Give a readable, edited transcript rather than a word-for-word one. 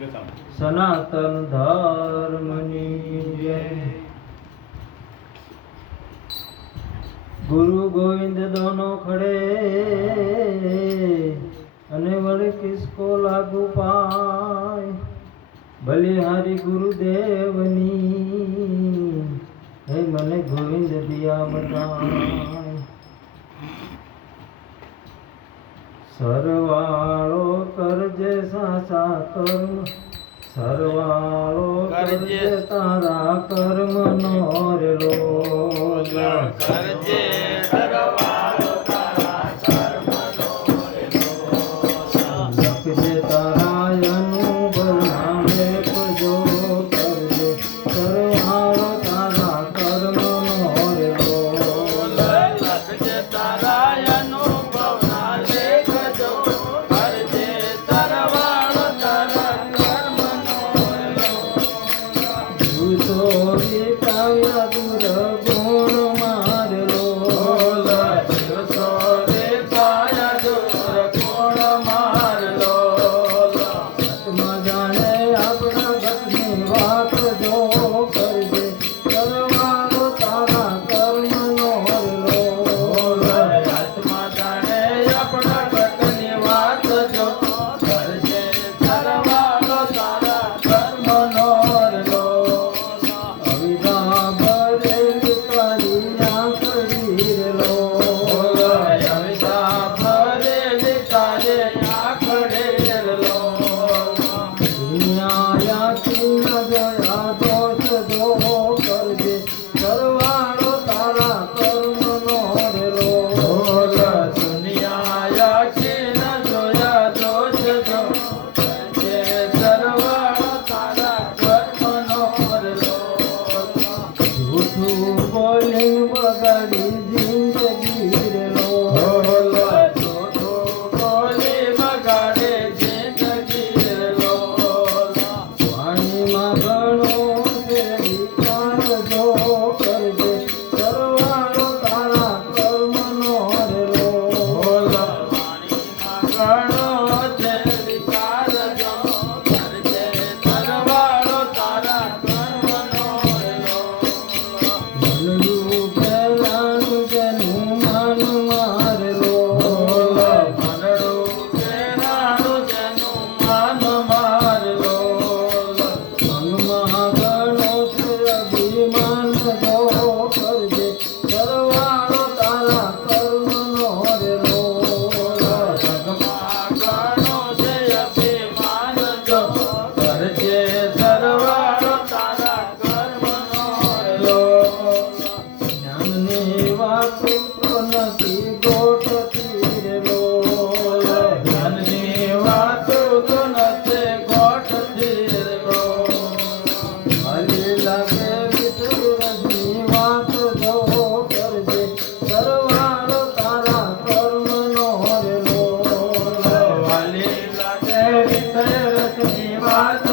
સનાતન ધર્મની જય। गुरु गोविंद दोनों खड़े अने वड़े किसको लागू पाए, बलिहारी गुरुदेवनी हे मने गोविंद दिया बताए। सरवाळो करजे साचा कर्म, सरवाळो करजे तारा कर्म नो रे लोल, करजे सरवाळो तारा कर्म नो रे लोल। लखजे तारा अनुभव नामे जो करजे सरवाळो तारा कर्म नो रे लोल। लखजे तारा अनुभव नामे जो करजे सरवाळो तारा कर्म नो रे लोल। झूठो विकाव्या दूर गुण मार लोल, झूठो विकाव्या दूर गुण मार लोल। आत्मा जाने अपना गतनी वात जो करजे सरवाळो तारा कर्म नो रे लोल। आत्मा जाने अपना गतनी वात जो करजे सरवाळो तारा कर्म नो रे लोल। अविदा भरेली तारी आंखडी रे लोल, अविदा भरेली तारी आंखडी रे लोल। दुनियायाची न जया दोष जो करजे सरवाळो तारा कर्म नो रे लोल। दुनियायाची न जोया दोष जो करजे सरवाळो तारा कर्म नो रे लोल। झूठું બોલી બગાડી જિંદગી રે લોલ, झूठो बोली बगाड़े जिंदगी रे लोल। વાણીમાં ઘણો છે વિચાર જો કરજે સરવાળો તારા કર્મનો રે લોલ। ઘણો છે વિચાર જો કરજે સરવાળો તારા કર્મનો રે લોલ। મનડું પહેલાનું જેનું માન માર લોલ, મનડું કેરાણું જેનું માન માર લોલ। અંગમાં ઘણો છે અભિમાન જો કરજે સરવાળો તારા કર્મનો રે લોલ। જગમાં ઘણો છે અભિમાન જો કરજે સરવાળો તારા કર્મનો રે લોલ। જ્ઞાનની વાતો તો નથી ગોઠતી રે લોલ, જ્ઞાનની વાતો તો નથી ગોઠતી રે લોલ। ખાલી લાગે વિઠુરની વાત જો કરજે સરવાળો તારા કર્મનો રે લોલ। વાલી લાગે વિઠ્ઠલની વાત